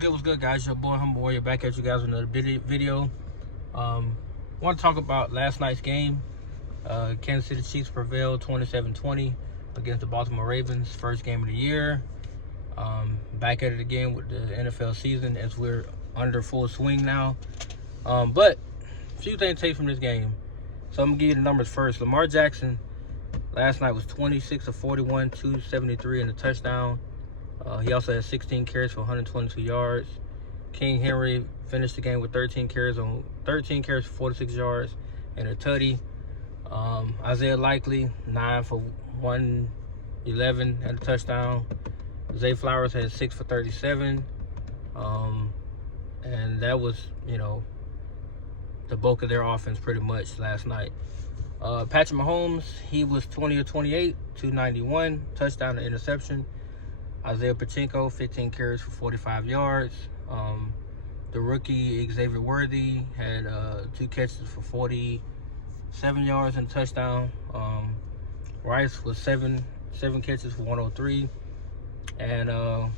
What's good, guys? Your boy, Humble Warrior, back at you guys with another video. Want to talk about last night's game. Kansas City Chiefs prevailed 27-20 against the Baltimore Ravens, first game of the year. Back at it again with the NFL season as we're under full swing now. But a few things to take from this game. So I'm going to give you the numbers first. Lamar Jackson last night was 26 of 41, 273 and a touchdown. He also had 16 carries for 122 yards. King Henry finished the game with 13 carries for 46 yards and a tutty. Isaiah Likely, 9 for 111 and a touchdown. Zay Flowers had 6 for 37. And that was, the bulk of their offense pretty much last night. Patrick Mahomes, he was 20 of 28, 291, touchdown and interception. Isaiah Pacheco, 15 carries for 45 yards. The rookie Xavier Worthy had 2 catches for 47 yards and a touchdown. Rice was 7 catches for 103. And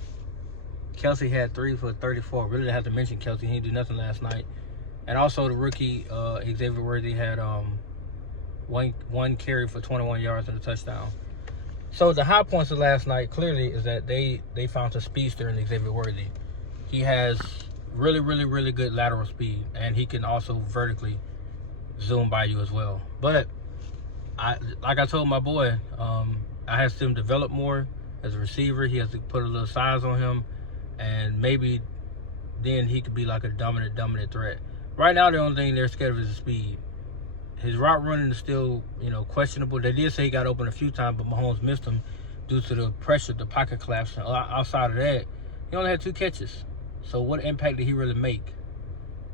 Kelsey had 3 for 34. Really didn't have to mention Kelsey. He didn't do nothing last night. And also the rookie Xavier Worthy had one carry for 21 yards and a touchdown. So the high points of last night clearly is that they found a speedster in Xavier Worthy. He has really good lateral speed, and he can also vertically zoom by you as well. But like I told my boy, I have to develop more as a receiver. He has to put a little size on him, and maybe then he could be like a dominant threat. Right now, the only thing they're scared of is the speed. His route running is still, questionable. They did say he got open a few times, but Mahomes missed him due to the pressure, the pocket collapse. Outside of that, he only had 2 catches. So what impact did he really make?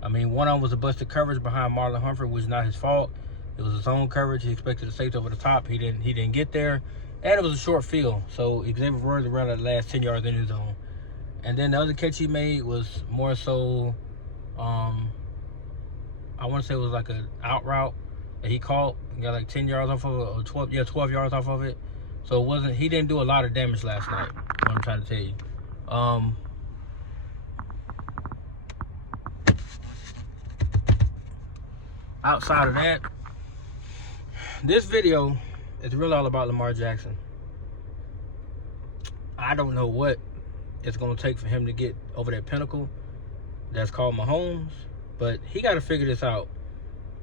I mean, one of them was a busted coverage behind Marlon Humphrey, which is not his fault. It was his own coverage. He expected a safety over the top. He didn't get there. And it was a short field. So Xavier Worthy ran the last 10 yards in his zone. And then the other catch he made was more so, I want to say it was like an out route that he caught. He got like 10 yards off of it, or 12 yards off of it. So he didn't do a lot of damage last night, what I'm trying to tell you. Outside of that, this video is really all about Lamar Jackson. I don't know what it's going to take for him to get over that pinnacle that's called Mahomes, but he got to figure this out.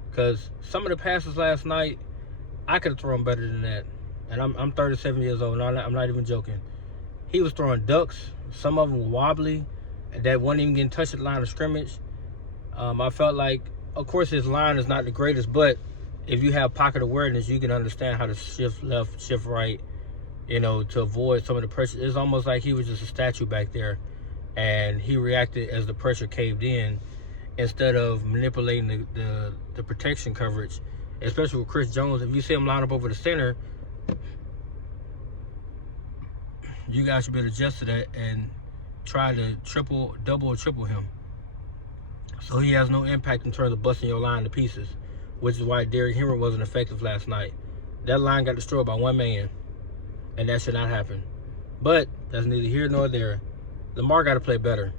Because some of the passes last night, I could have thrown better than that. And I'm 37 years old, and I'm not even joking. He was throwing ducks. Some of them were wobbly. And that wasn't even getting touched at the line of scrimmage. I felt like, of course, his line is not the greatest, but if you have pocket awareness, you can understand how to shift left, shift right, to avoid some of the pressure. It's almost like he was just a statue back there, and he reacted as the pressure caved in, instead of manipulating the protection coverage, especially with Chris Jones. If you see him line up over the center, you guys should be able to adjust to that and try to double or triple him. So he has no impact in terms of busting your line to pieces, which is why Derrick Henry wasn't effective last night. That line got destroyed by one man, and that should not happen. But that's neither here nor there. Lamar got to play better.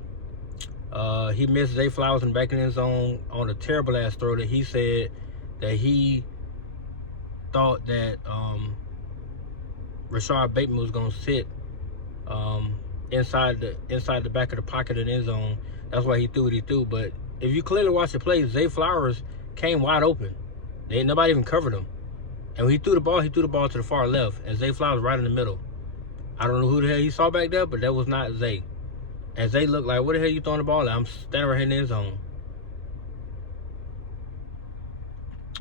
He missed Zay Flowers in the back of the end zone on a terrible ass throw that he said that he thought that Rashad Bateman was gonna sit inside the back of the pocket of the end zone. That's why he threw what he threw. But if you clearly watch the play, Zay Flowers came wide open. Nobody even covered him. And when he threw the ball to the far left, and Zay Flowers right in the middle. I don't know who the hell he saw back there, but that was not Zay. And Zay looked like, what the hell you throwing the ball at? I'm standing right here in the end zone.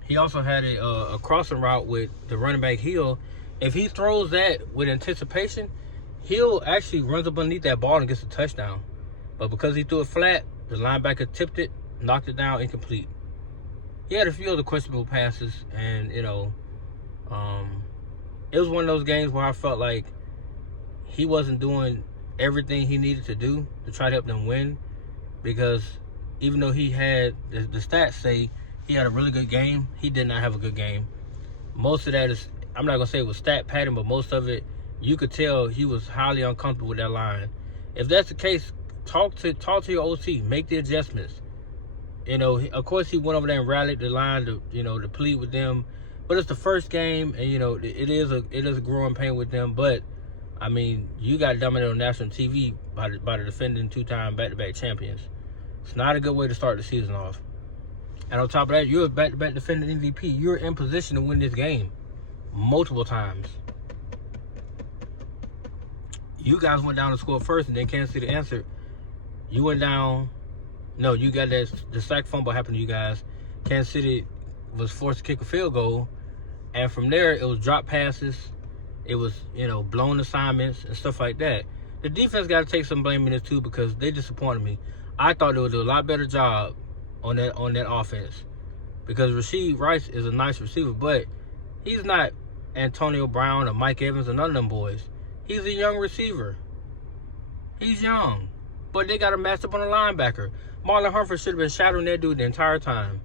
He also had a crossing route with the running back Hill. If he throws that with anticipation, Hill actually runs up underneath that ball and gets a touchdown. But because he threw it flat, the linebacker tipped it, knocked it down, incomplete. He had a few other questionable passes, and, it was one of those games where I felt like he wasn't doing everything he needed to do to try to help them win, because even though he had the stats say he had a really good game, he did not have a good game. Most of that is, I'm not gonna say it was stat pattern, but most of it, you could tell he was highly uncomfortable with that line. If that's the case, talk to your OC, make the adjustments. You know, of course he went over there and rallied the line to, you know, to plead with them. But it's the first game, and you know it is a growing pain with them. But I mean, you got dominated on national TV by the defending 2-time back-to-back champions. It's not a good way to start the season off. And on top of that, you're a back-to-back defending MVP. You're in position to win this game multiple times. You guys went down to score first, and then Kansas City answered. You went down. No, you got the sack fumble happened to you guys. Kansas City was forced to kick a field goal. And from there, it was drop passes. It was, you know, blown assignments and stuff like that. The defense got to take some blame in this too because they disappointed me. I thought they would do a lot better job on that offense because Rashee Rice is a nice receiver, but he's not Antonio Brown or Mike Evans or none of them boys. He's a young receiver. He's young, but they got to match up on a linebacker. Marlon Humphrey should have been shadowing that dude the entire time.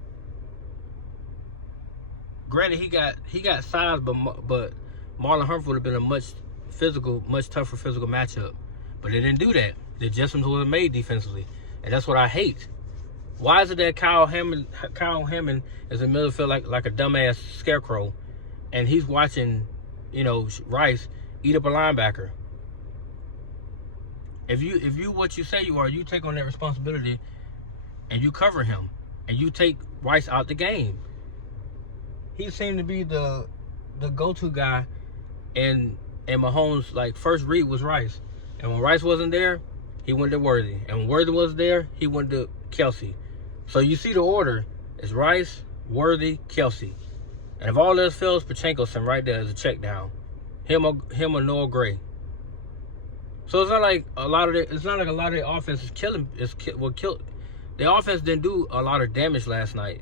Granted, he got size, but Marlon Humphrey would have been a much tougher physical matchup. But they didn't do that. The adjustments were made defensively, and that's what I hate. Why is it that Kyle Hammond is in the middle of the field like a dumbass scarecrow, and he's watching, you know, Rice eat up a linebacker? If you what you say you are, you take on that responsibility, and you cover him, and you take Rice out the game. He seemed to be the go-to guy, and Mahomes' like first read was Rice, and when Rice wasn't there, he went to Worthy, and when Worthy was there, he went to Kelsey. So you see the order: it's Rice, Worthy, Kelsey, and if all else fails, Pachenko sent right there as a check down. Him or Noah Gray. So it's not like a lot of their offense is killing. The offense didn't do a lot of damage last night.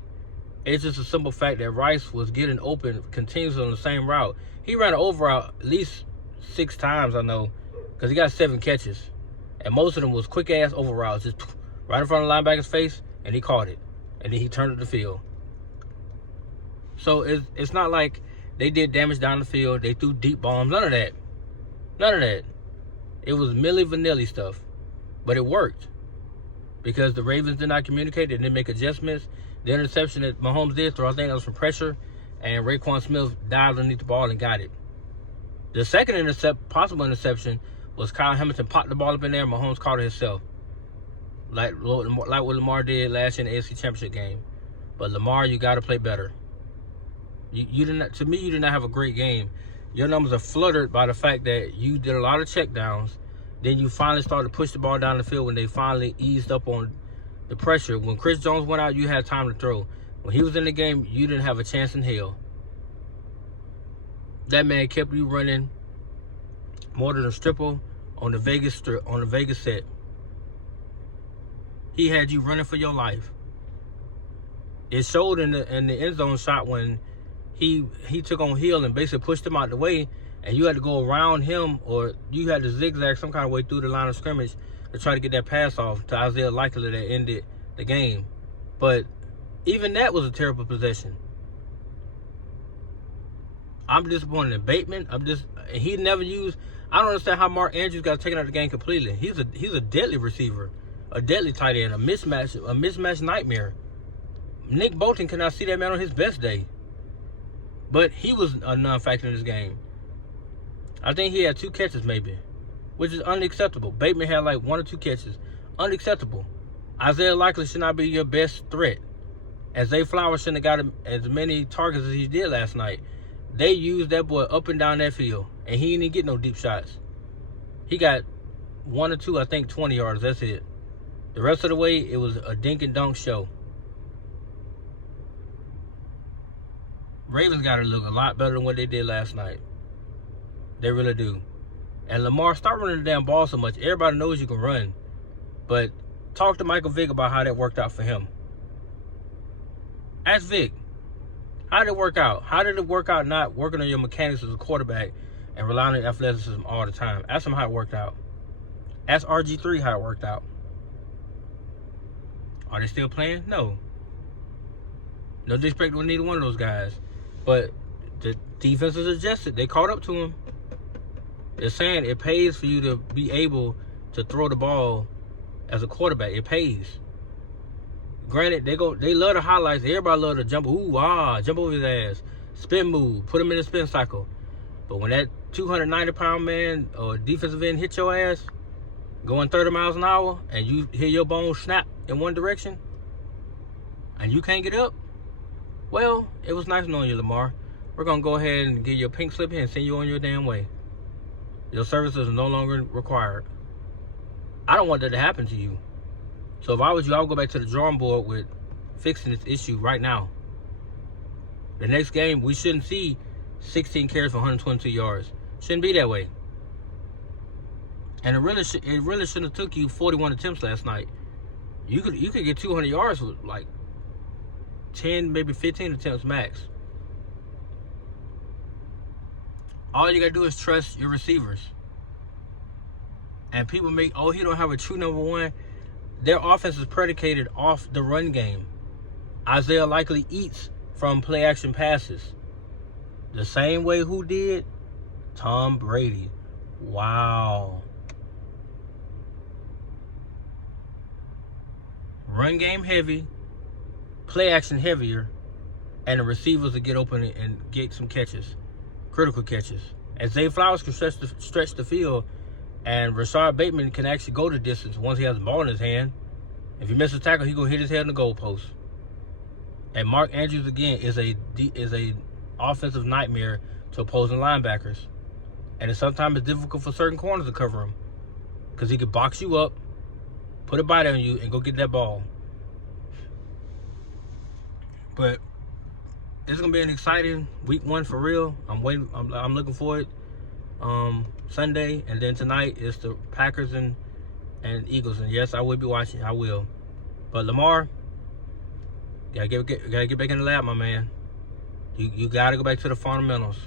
It's just a simple fact that Rice was getting open continuously on the same route. He ran an over route at least 6 times, I know, because he got 7 catches. And most of them was quick-ass over routes, just right in front of the linebacker's face, and he caught it. And then he turned it to the field. So it's not like they did damage down the field. They threw deep bombs. None of that. None of that. It was Milli Vanilli stuff. But it worked. Because the Ravens did not communicate. They didn't make adjustments. The interception that Mahomes did throw, I think that was from pressure, and Raekwon Smith dived underneath the ball and got it. The second possible interception was Kyle Hamilton popped the ball up in there, and Mahomes caught it himself, like what Lamar did last year in the AFC Championship game. But Lamar, you got to play better. You did not. To me, you did not have a great game. Your numbers are fluttered by the fact that you did a lot of checkdowns. Then you finally started to push the ball down the field when they finally eased up on the pressure. When Chris Jones went out, you had time to throw. When he was in the game, you didn't have a chance in hell. That man kept you running more than a stripper on the Vegas set. He had you running for your life. It showed in the end zone shot when he took on Hill and basically pushed him out the way, and you had to go around him, or you had to zigzag some kind of way through the line of scrimmage to try to get that pass off to Isaiah Likely that ended the game. But even that was a terrible possession. I'm disappointed in Bateman. He never used. I don't understand how Mark Andrews got taken out of the game completely. He's a deadly receiver, a deadly tight end, a mismatch nightmare. Nick Bolton cannot see that man on his best day. But he was a non-factor in this game. I think he had 2 catches maybe, which is unacceptable. Bateman had like 1 or 2 catches. Unacceptable. Isaiah Likely should not be your best threat. As Zay Flowers shouldn't have got as many targets as he did last night. They used that boy up and down that field, and he didn't get no deep shots. He got 1 or 2, I think, 20 yards. That's it. The rest of the way, it was a dink and dunk show. Ravens got to look a lot better than what they did last night. They really do. And Lamar, stop running the damn ball so much. Everybody knows you can run. But talk to Michael Vick about how that worked out for him. Ask Vick. How did it work out? How did it work out not working on your mechanics as a quarterback and relying on athleticism all the time? Ask him how it worked out. Ask RG3 how it worked out. Are they still playing? No. No disrespect to neither one of those guys. But the defense is adjusted. They caught up to him. They're saying it pays for you to be able to throw the ball as a quarterback. It pays. Granted, they love the highlights. Everybody love to jump over his ass, spin move, put him in a spin cycle. But when that 290-pound man or defensive end hit your ass, going 30 miles an hour, and you hear your bones snap in one direction, and you can't get up, well, it was nice knowing you, Lamar. We're going to go ahead and give you a pink slip here and send you on your damn way. Your services are no longer required. I don't want that to happen to you. So if I was you, I would go back to the drawing board with fixing this issue right now. The next game, we shouldn't see 16 carries for 122 yards. Shouldn't be that way. And it really shouldn't have took you 41 attempts last night. You could get 200 yards with like 10, maybe 15 attempts max. All you gotta do is trust your receivers. And people he don't have a true number one. Their offense is predicated off the run game. Isaiah likely eats from play action passes. The same way who did? Tom Brady. Wow. Run game heavy, play action heavier, and the receivers will get open and get some catches, critical catches. And Zay Flowers can stretch the field, and Rashad Bateman can actually go the distance once he has the ball in his hand. If he misses a tackle, he gonna hit his head on the goalpost. And Mark Andrews again is a offensive nightmare to opposing linebackers, and sometimes it's difficult for certain corners to cover him because he could box you up, put a bite on you, and go get that ball. But it's gonna be an exciting week one for real. I'm waiting. I'm looking forward. Sunday, and then tonight is the Packers and Eagles. And yes, I will be watching. I will. But Lamar, gotta get back in the lab, my man. You gotta go back to the fundamentals.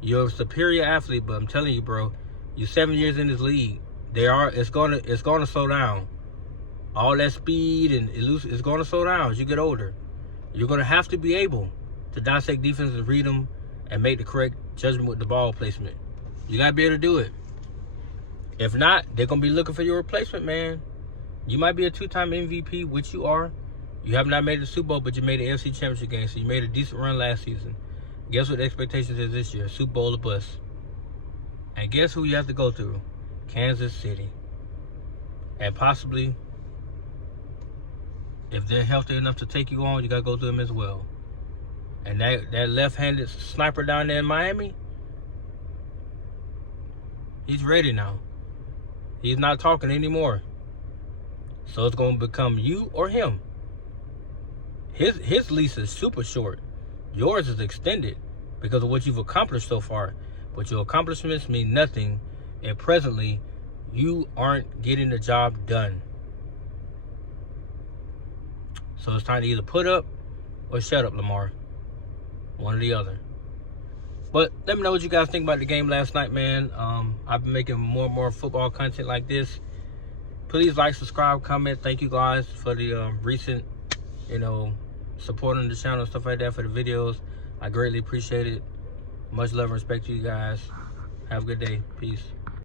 You're a superior athlete, but I'm telling you, bro, you're 7 years in this league. It's gonna slow down. All that speed and it's gonna slow down as you get older. You're gonna have to be able to dissect defenses, read them, and make the correct judgment with the ball placement. You gotta be able to do it. If not, they're gonna be looking for your replacement, man. You might be a 2-time MVP, which you are. You have not made the Super Bowl, but you made the NFC Championship game, so you made a decent run last season. Guess what the expectations is this year? Super Bowl or bust. And guess who you have to go through? Kansas City. And possibly, if they're healthy enough to take you on, you gotta go through them as well. And that left-handed sniper down there in Miami, he's ready now. He's not talking anymore. So it's gonna become you or him. His lease is super short. Yours is extended because of what you've accomplished so far. But your accomplishments mean nothing, and presently, you aren't getting the job done. So it's time to either put up or shut up, Lamar. One or the other. But let me know what you guys think about the game last night, man. I've been making more and more football content like this. Please like, subscribe, comment. Thank you guys for the recent, supporting the channel and stuff like that for the videos. I greatly appreciate it. Much love and respect to you guys. Have a good day. Peace.